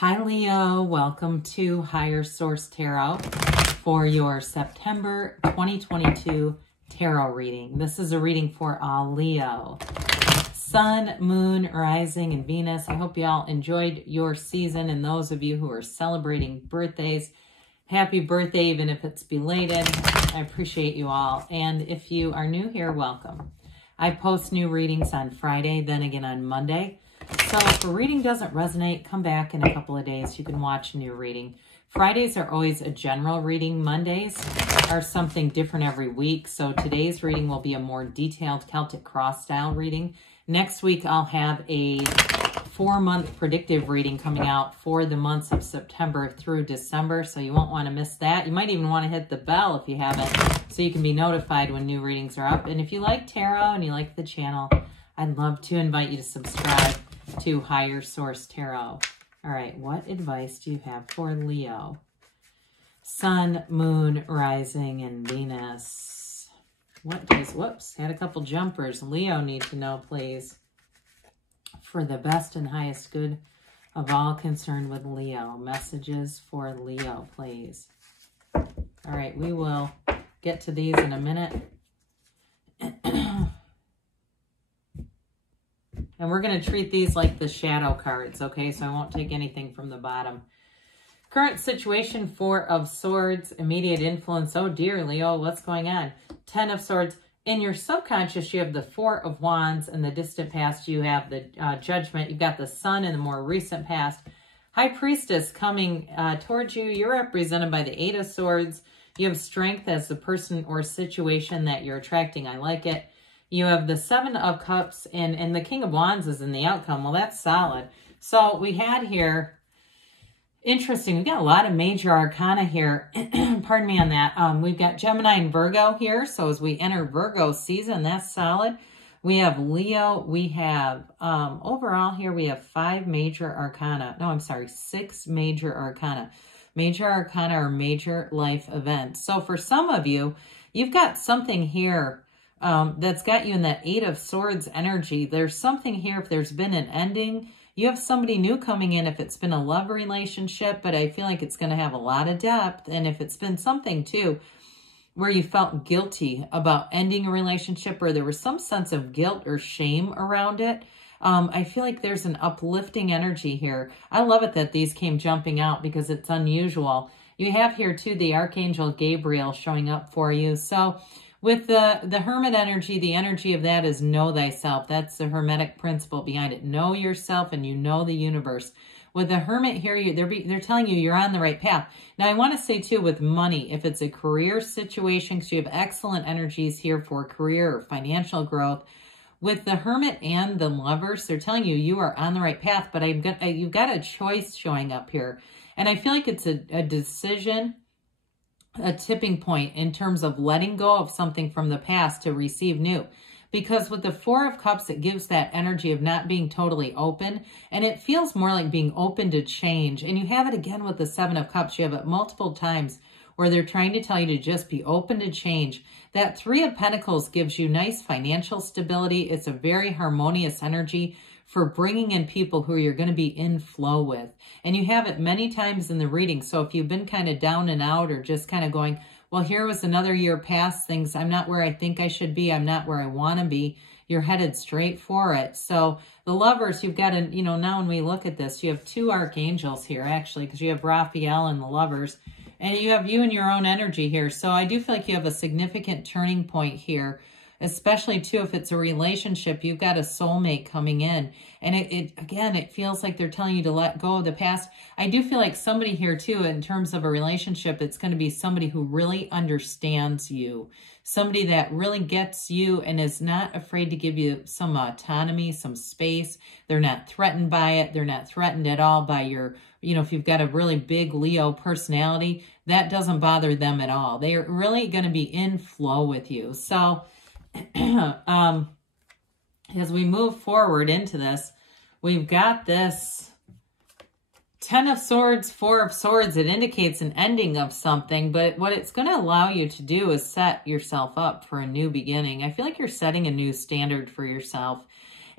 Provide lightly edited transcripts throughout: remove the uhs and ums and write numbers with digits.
Hi Leo, welcome to Higher Source Tarot for your September 2022 tarot reading. This is a reading for all Leo. Sun, Moon, Rising, and Venus. I hope you all enjoyed your season, and those of you who are celebrating birthdays, happy birthday even if it's belated. I appreciate you all. And if you are new here, welcome. I post new readings on Friday, then again on Monday. So if a reading doesn't resonate, come back in a couple of days. You can watch a new reading. Fridays are always a general reading. Mondays are something different every week. So today's reading will be a more detailed Celtic Cross style reading. Next week, I'll have a 4-month predictive reading coming out for the months of September through December. So you won't want to miss that. You might even want to hit the bell if you haven't, so you can be notified when new readings are up. And if you like tarot and you like the channel, I'd love to invite you to subscribe to Higher Source Tarot. All right, what advice do you have for Leo? Sun, Moon, Rising, and Venus. What does, whoops, had a couple jumpers. Leo need to know, please, for the best and highest good of all concerned with Leo. Messages for Leo, please. All right, we will get to these in a minute. And we're going to treat these like the shadow cards, okay? So I won't take anything from the bottom. Current situation, 4 of Swords, immediate influence. Oh dear, Leo, what's going on? 10 of Swords. In your subconscious, you have the 4 of Wands. In the distant past, you have the Judgment. You've got the Sun in the more recent past. High Priestess coming towards you. You're represented by the 8 of Swords. You have strength as the person or situation that you're attracting. I like it. You have the 7 of Cups, and the King of Wands is in the outcome. Well, that's solid. So we had here, interesting, we've got a lot of major arcana here. Pardon me on that. We've got Gemini and Virgo here. So as we enter Virgo season, that's solid. We have Leo. We have, overall here, we have 5 major arcana. No, I'm sorry, 6 major arcana. Major arcana are major life events. So for some of you, you've got something here that's got you in that 8 of Swords energy. There's something here, if there's been an ending, you have somebody new coming in if it's been a love relationship, but I feel like it's going to have a lot of depth. And if it's been something too, where you felt guilty about ending a relationship, or there was some sense of guilt or shame around it, I feel like there's an uplifting energy here. I love it that these came jumping out because it's unusual. You have here too the Archangel Gabriel showing up for you. So with the Hermit energy, the energy of that is know thyself. That's the Hermetic principle behind it. Know yourself and you know the universe. With the Hermit here, they're telling you you're on the right path. Now, I want to say too, with money, if it's a career situation, because you have excellent energies here for career or financial growth. With the Hermit and the Lovers, they're telling you you are on the right path, but you've got a choice showing up here. And I feel like it's a decision, a tipping point in terms of letting go of something from the past to receive new. Because with the 4 of Cups, it gives that energy of not being totally open. And it feels more like being open to change. And you have it again with the 7 of Cups. You have it multiple times where they're trying to tell you to just be open to change. That 3 of Pentacles gives you nice financial stability. It's a very harmonious energy for bringing in people who you're going to be in flow with. And you have it many times in the reading. So if you've been kind of down and out or just kind of going, well, here was another year past things. I'm not where I think I should be. I'm not where I want to be. You're headed straight for it. So the Lovers, you've got to, now when we look at this, you have 2 archangels here, actually, because you have Raphael and the Lovers. And you have you and your own energy here. So I do feel like you have a significant turning point here, especially too if it's a relationship. You've got a soulmate coming in. And it feels like they're telling you to let go of the past. I do feel like somebody here too, in terms of a relationship, it's going to be somebody who really understands you. Somebody that really gets you and is not afraid to give you some autonomy, some space. They're not threatened by it. They're not threatened at all by your, if you've got a really big Leo personality, that doesn't bother them at all. They are really going to be in flow with you. So as we move forward into this, we've got this 10 of Swords, 4 of Swords. It indicates an ending of something, but what it's going to allow you to do is set yourself up for a new beginning. I feel like you're setting a new standard for yourself.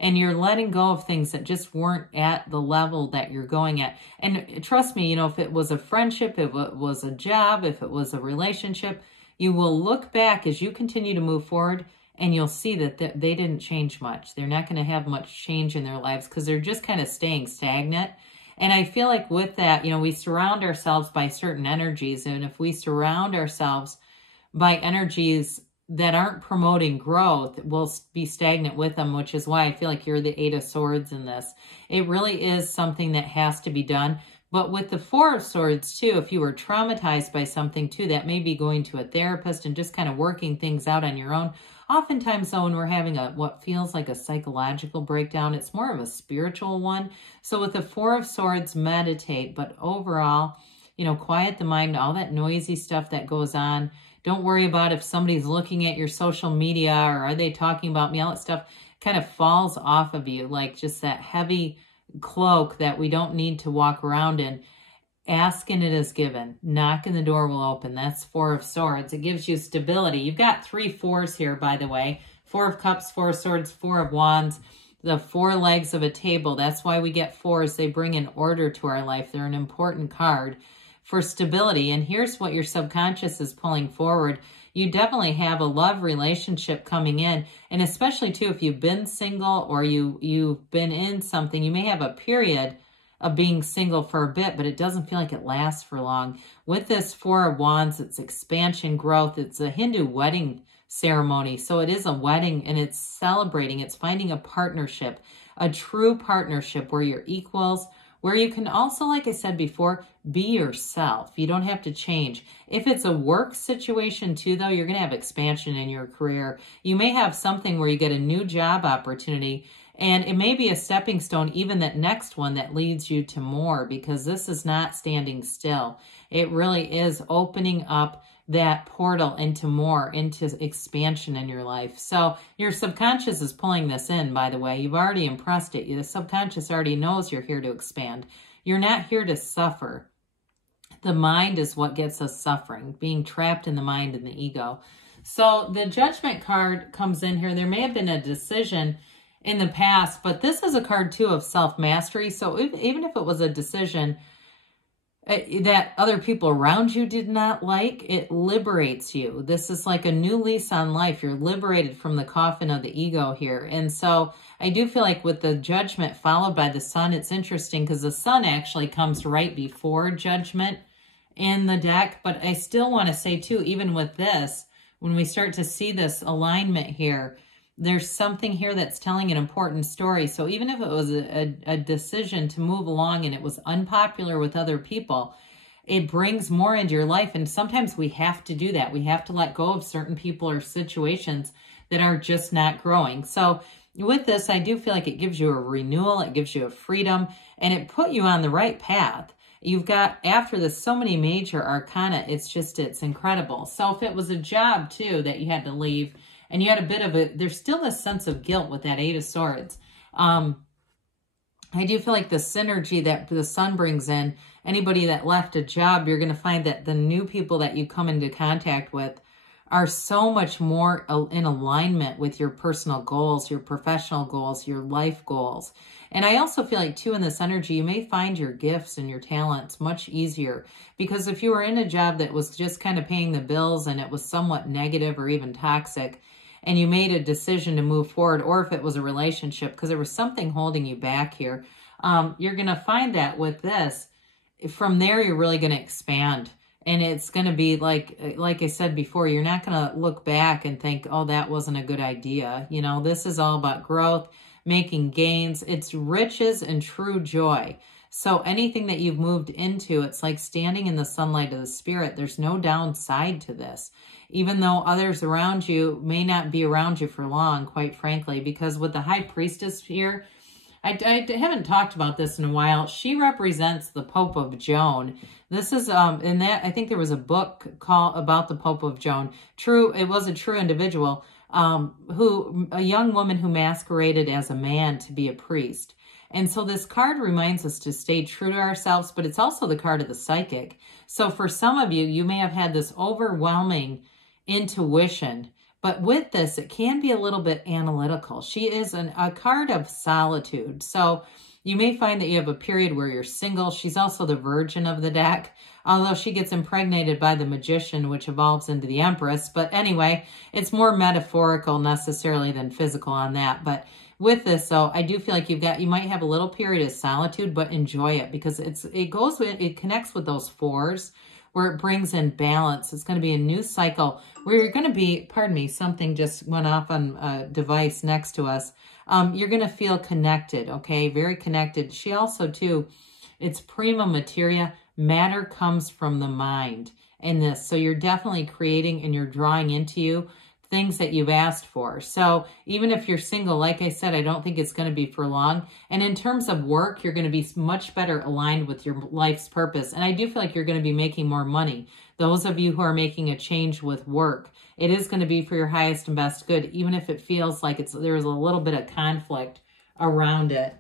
and you're letting go of things that just weren't at the level that you're going at. And trust me, you know, if it was a friendship, if it was a job, if it was a relationship, you will look back as you continue to move forward and you'll see that they didn't change much. They're not going to have much change in their lives because they're just kind of staying stagnant. And I feel like with that, you know, we surround ourselves by certain energies. And if we surround ourselves by energies that aren't promoting growth, we'll be stagnant with them, which is why I feel like you're the Eight of Swords in this. It really is something that has to be done. But with the Four of Swords too, if you were traumatized by something too, that may be going to a therapist and just kind of working things out on your own. Oftentimes though, when we're having what feels like a psychological breakdown, it's more of a spiritual one. So with the Four of Swords, meditate, but overall, you know, quiet the mind, all that noisy stuff that goes on. Don't worry about if somebody's looking at your social media or are they talking about me. All that stuff kind of falls off of you, like just that heavy cloak that we don't need to walk around in. Ask and it is given. Knock and the door will open. That's Four of Swords. It gives you stability. You've got 3 fours here, by the way. 4 of Cups, 4 of Swords, 4 of Wands. The 4 legs of a table. That's why we get fours. They bring an order to our life. They're an important card for stability. And here's what your subconscious is pulling forward. You definitely have a love relationship coming in. And especially too, if you've been single or you've been in something, you may have a period of being single for a bit, but it doesn't feel like it lasts for long. With this 4 of Wands, it's expansion, growth. It's a Hindu wedding ceremony. So it is a wedding and it's celebrating. It's finding a partnership, a true partnership where you're equals, where you can also, like I said before, be yourself. You don't have to change. If it's a work situation too, though, you're going to have expansion in your career. You may have something where you get a new job opportunity, and it may be a stepping stone, even that next one that leads you to more, because this is not standing still. It really is opening up that portal into more, into expansion in your life. So your subconscious is pulling this in, by the way. You've already impressed it. The subconscious already knows you're here to expand. You're not here to suffer. The mind is what gets us suffering, being trapped in the mind and the ego. So the Judgment card comes in here. There may have been a decision in the past, but this is a card too of self-mastery. So even if it was a decision that other people around you did not like, it liberates you. This is like a new lease on life. You're liberated from the coffin of the ego here. And so I do feel like with the Judgment followed by the Sun, it's interesting because the Sun actually comes right before Judgment in the deck. But I still want to say too, even with this, when we start to see this alignment here, there's something here that's telling an important story. So even if it was a decision to move along and it was unpopular with other people, it brings more into your life. And sometimes we have to do that. We have to let go of certain people or situations that are just not growing. So with this, I do feel like it gives you a renewal. It gives you a freedom and it put you on the right path. You've got, after this, so many major arcana. It's incredible. So if it was a job too that you had to leave, and you had a bit of there's still this sense of guilt with that Eight of Swords. I do feel like the synergy that the Sun brings in, anybody that left a job, you're going to find that the new people that you come into contact with are so much more in alignment with your personal goals, your professional goals, your life goals. And I also feel like too in this energy, you may find your gifts and your talents much easier, because if you were in a job that was just kind of paying the bills and it was somewhat negative or even toxic, and you made a decision to move forward, or if it was a relationship, because there was something holding you back here, you're going to find that with this, from there, you're really going to expand. And it's going to be like I said before, you're not going to look back and think, oh, that wasn't a good idea. You know, this is all about growth, making gains. It's riches and true joy. So anything that you've moved into, it's like standing in the sunlight of the spirit. There's no downside to this, even though others around you may not be around you for long, quite frankly, because with the High Priestess here, I haven't talked about this in a while. She represents the Pope of Joan. This is, in that, I think there was a book about the Pope of Joan. It was a true individual, a young woman who masqueraded as a man to be a priest. And so this card reminds us to stay true to ourselves, but it's also the card of the psychic. So for some of you, you may have had this overwhelming intuition, But with this, it can be a little bit analytical. She is a card of solitude. So you may find that you have a period where you're single. She's also the Virgin of the deck, although she gets impregnated by the Magician, which evolves into the Empress. But anyway, it's more metaphorical necessarily than physical on that. But with this, though, I do feel like you might have a little period of solitude, but enjoy it because it connects with those fours where it brings in balance. It's going to be a new cycle where you're going to be, pardon me, something just went off on a device next to us. You're going to feel connected, okay? Very connected. She also, too, it's prima materia. Matter comes from the mind in this. So you're definitely creating and you're drawing into you things that you've asked for. So even if you're single, like I said, I don't think it's going to be for long. And in terms of work, you're going to be much better aligned with your life's purpose. And I do feel like you're going to be making more money. Those of you who are making a change with work, it is going to be for your highest and best good, even if it feels like there's a little bit of conflict around it.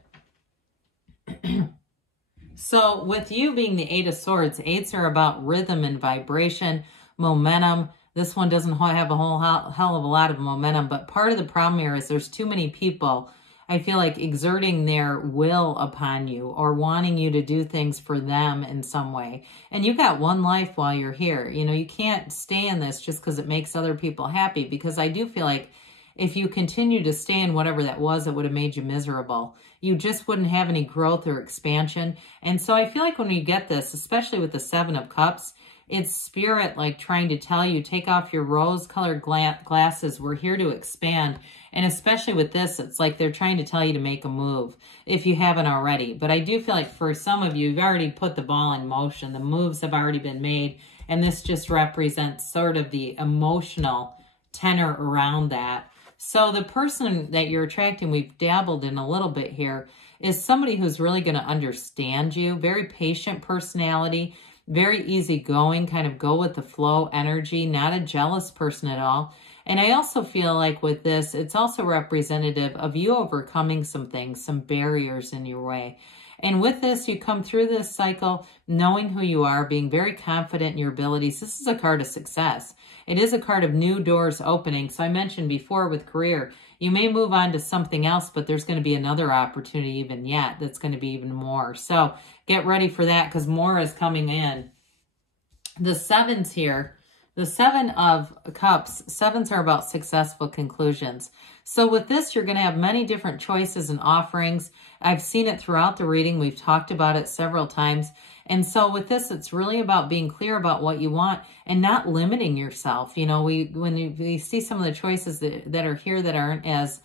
So with you being the Eight of Swords, eights are about rhythm and vibration, momentum. This one doesn't have a whole hell of a lot of momentum, but part of the problem here is there's too many people, I feel like, exerting their will upon you or wanting you to do things for them in some way. And you got one life while you're here. You know, you can't stay in this just because it makes other people happy, because I do feel like if you continue to stay in whatever that was, it would have made you miserable. You just wouldn't have any growth or expansion. And so I feel like when you get this, especially with the Seven of Cups, it's spirit like trying to tell you, take off your rose-colored glasses. We're here to expand. And especially with this, it's like they're trying to tell you to make a move if you haven't already. But I do feel like for some of you, you've already put the ball in motion. The moves have already been made. And this just represents sort of the emotional tenor around that. So the person that you're attracting, we've dabbled in a little bit here, is somebody who's really going to understand you. Very patient personality. Very easygoing, kind of go with the flow energy, not a jealous person at all. And I also feel like with this, it's also representative of you overcoming some things, some barriers in your way. And with this, you come through this cycle knowing who you are, being very confident in your abilities. This is a card of success. It is a card of new doors opening. So I mentioned before with career, you may move on to something else, but there's going to be another opportunity even yet that's going to be even more. So get ready for that because more is coming in. The sevens here, the Seven of Cups, sevens are about successful conclusions. So with this, you're going to have many different choices and offerings. I've seen it throughout the reading. We've talked about it several times. And so with this, it's really about being clear about what you want and not limiting yourself. You know, when we see some of the choices that are here that aren't as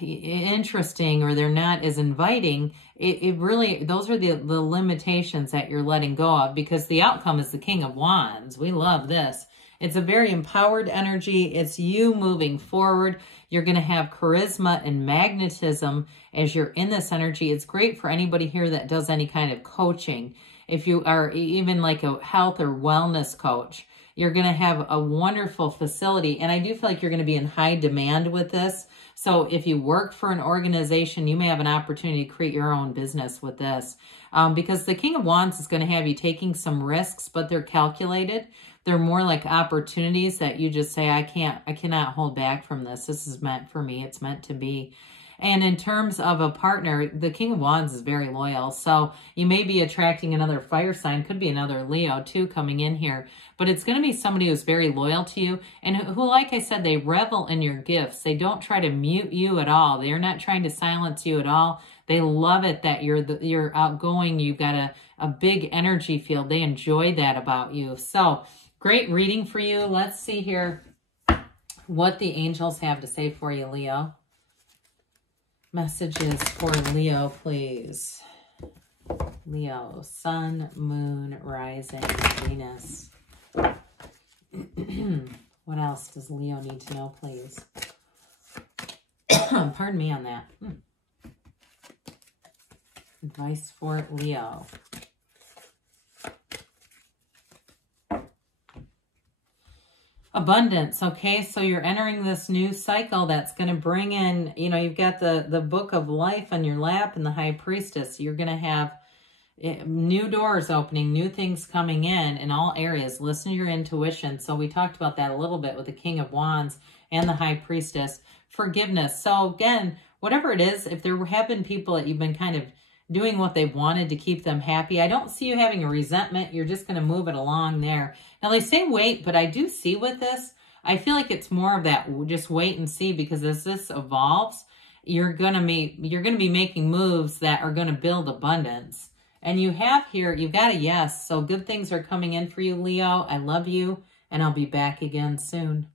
interesting or they're not as inviting, it really, those are the limitations that you're letting go of, because the outcome is the King of Wands. We love this. It's a very empowered energy. It's you moving forward. You're going to have charisma and magnetism as you're in this energy. It's great for anybody here that does any kind of coaching. If you are even like a health or wellness coach, you're going to have a wonderful facility. And I do feel like you're going to be in high demand with this. So if you work for an organization, you may have an opportunity to create your own business with this. Because the King of Wands is going to have you taking some risks, but they're calculated. They're more like opportunities that you just say, I cannot hold back from this. This is meant for me. It's meant to be. And in terms of a partner, the King of Wands is very loyal. So you may be attracting another fire sign. Could be another Leo too coming in here. But it's going to be somebody who's very loyal to you and who, like I said, they revel in your gifts. They don't try to mute you at all. They're not trying to silence you at all. They love it that you're outgoing. You've got a big energy field. They enjoy that about you. So great reading for you. Let's see here what the angels have to say for you, Leo. Messages for Leo, please. Leo, Sun, Moon, Rising, Venus. What else does Leo need to know, please? Pardon me on that. Advice for Leo. Abundance. Okay, so you're entering this new cycle that's going to bring in, you know, you've got the book of life on your lap and the High Priestess. You're going to have New doors opening, new things coming in all areas. Listen to your intuition. So we talked about that a little bit with the King of Wands and the High Priestess. Forgiveness. So again, whatever it is, if there have been people that you've been kind of doing what they wanted to keep them happy, I don't see you having a resentment. You're just going to move it along there. Now they say wait, but I do see with this, I feel like it's more of that just wait and see, because as this evolves, you're going to be making moves that are going to build abundance. And you have here, you've got a yes. So good things are coming in for you, Leo. I love you, and I'll be back again soon.